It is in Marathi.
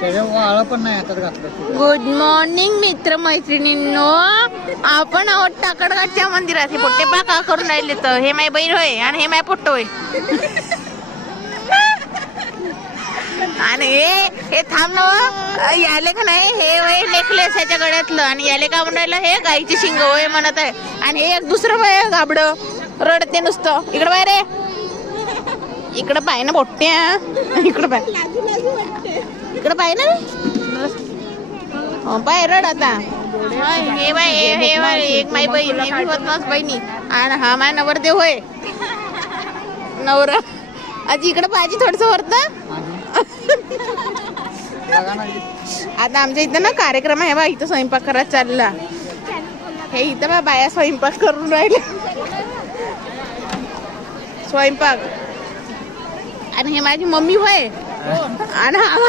त्याच्या वाळ पण नाही हातात घातलं. गुड मॉर्निंग मित्र मैत्रिणींनो, आपण आहोत टाकडघाटच्या मंदिरात. हे पोट्टे बाका करून राहिले. तर हे माय बहीण होय आणि हे माय पोट्ट होय. आणि हे थांब ना, याले का नाही हे वय नेकलेस ह्याच्या गळ्यातलं, आणि याले का म्हणून राहिलं हे गाईची शिंग वय म्हणत आहे. आणि हे एक दुसरं वय गाबड रडते नुसतं. इकडं बाहेर रे, इकडं पाय ना पोट्ट्या, इकडं पाय, इकडं पाय ना पाय रड आता. हे बाय हे बाय एक माई बहीण, हे होत बहिणी, आणि हा माय नवरदेव होय, नवरा. आजी इकडं पाहिजे थोडस वरत. आता आमच्या इथं ना कार्यक्रम आहे बा, इथं स्वयंपाक करायला चालला. हे इथं बा बाया स्वयंपाक करून राहिले, स्वयंपाक. आणि हे माझी मम्मी होय, आणि